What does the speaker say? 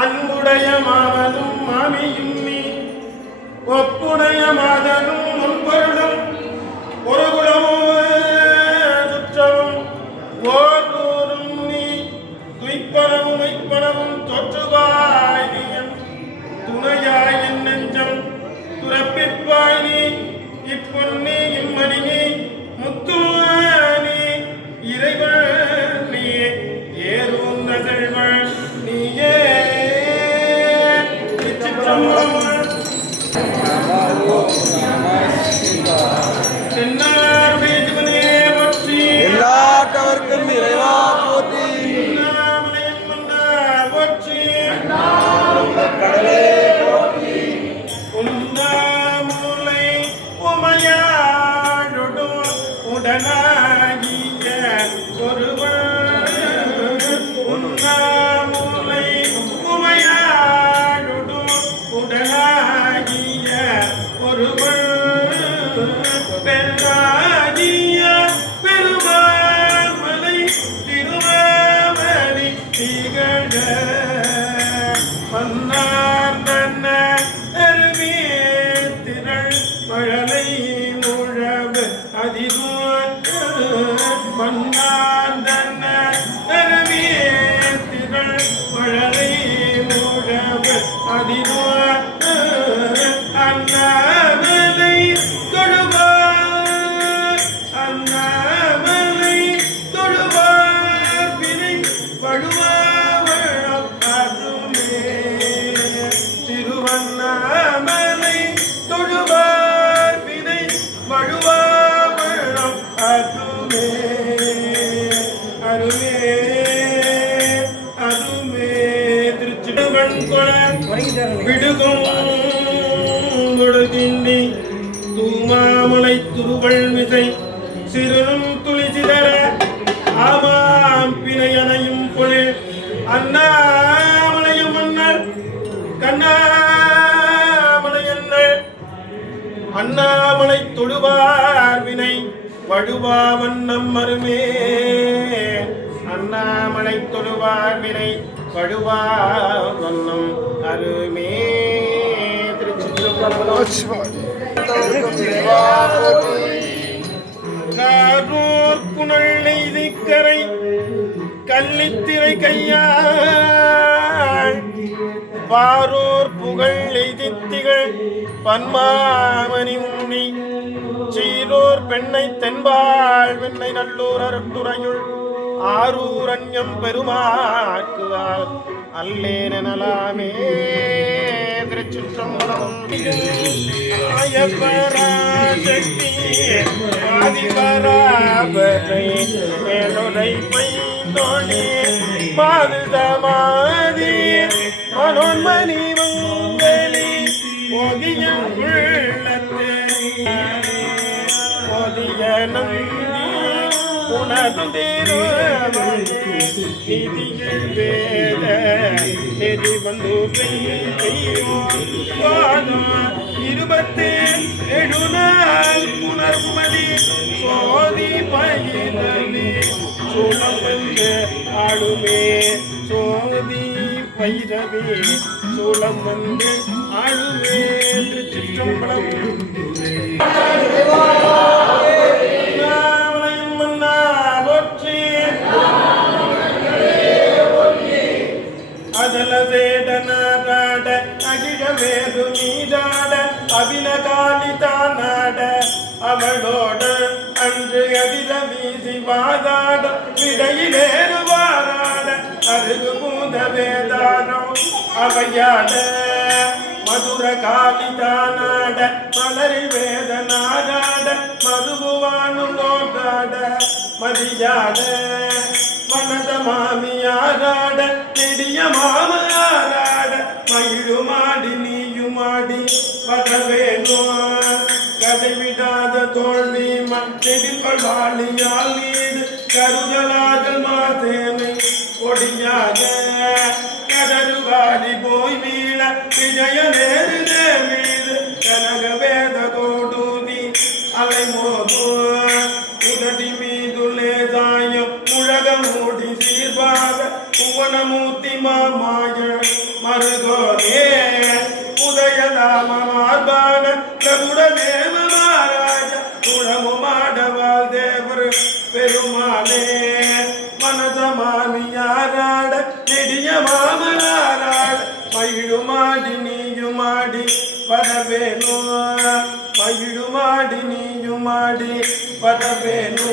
அன்புடைய மாமனும் மாமியும் நீ ஒப்புடைய மாதனும் முன்பொருளும் ஒரு குலமும் சுற்றமும் ஓர்நூறும் நீ துய்ப்பனமும் மெய்ப்பனமும் தொற்றுவாய் நீ துணையாய் என் நெஞ்சம் துறப்பிப்பாய் நீ இப்பொன்னி இம்மணி நீ முத்துவானி இறைவன் நீ ஏறும் நகழ்வன் நீயே எல்லாட்டவர்க்கும் இறைவா போற்றி கடலே போற்றி உண்ணாமுலை உமையாழொடு உடனாகிய ஒருவன் உண்ணாமுலை உமையாழொடு உடனாகிய ஒருவன் பெண்ணாகிய பெருமாமலை திருமாமணி திகழ மன்னார் தன்ன அருமே திரள் மழலை முழவு அதிரும் மன்னார் தன்ன அருமே திரள் மழலை முழவு அதிரும் அண்ணாமலை தொழுவார் அண்ணாமலை தொழுவார் வினை வழுவாவழம் அருமே திருவண்ணாமலை தொழுவார் வினை வழுவாவழம் அருமே அருமே அருமே திருச்சிடுவன் விடுகும் கொடுதிண்டி தூமாமுலை துருவள் மிசை சிறுனும் துளிசிதற ஆமாம் பிணையனையும் பொழில் அண்ணாமலையும் மன்னர் கண்ணாமலையன்னர் அண்ணாமலை தொழுவார் வினை வழுவா வண்ணம் அருமே அண்ணாமலை தொழுவார் வினை வழுவா வண்ணம் அருமே காரூர் புனல் நெய்திக்கரை கள்ளித்திரை கையாள் பாரூர் புகழ் எய்தித்திகள் பன்மாமணி உண்ணி சீரூர் பெண்ணை தென்பாள் வெண்ணை நல்லூர் அருட்டுறையுள் ஆரூர் அந்யம் பெருமாக்குவார் அல்லேனலாமே திருச்சிற்றம்பலம் ஆயபராசக்தி ஆதிபராபரை மேலுரை பைந்தோணி மாதுதமாதி மனோன்மணி மங்களி ஓதியம் உள்ளத்தே ஓதிய நந்தி உனது நிதியில் வேத நெறி வந்து இருபத்தேழு நாள் புனர்மதி சோதி பயிரலி சோழம் வந்து ஆளுமே சோதி பைரவே சோழம் வந்து ஆளுமே திருச்சிற்றம்பலம் அதலசேடனாட அகிழவேது நீதாட அபினகாலிதானாட அவளோட அன்று அதிர வீசி வாதாட இடையிலேறுவாராட அருகு பூத வேதாரம் அவையாட மதுர காலிதானாட மலரில் வேதனாடாட மதுபுவானுள்ளோடாட மதியாட மனத மாமியாராட நெடிய மாமனாராட மயிலுமாடி நீயுமாடி வரவேணோ கதை விடாத தோல்வி மற்றெடிக்கொள் வாழியால் நீடு கருதலாக மாதேனை ஒடியாக கதறுகாடி போய் வீழ விஜய நேருதே மீது கனக வேத கோடூதி அலை மோது உதடி மீதுலே தாயம் முழக மூடி சீர்பாக புவனமூர்த்தி மாமாய மருகோரே உதயதாம மார்பாக பிரபுட தேவ மகாராஜ துணவு மாடவாள் தேவர் பெருமாளே மனசமாமியாராட நெடிய மாமனாராட மயிழுமாடி நீயுமாடி வரவேணு மயிழுமாடி நீயுமாடி வரவேணு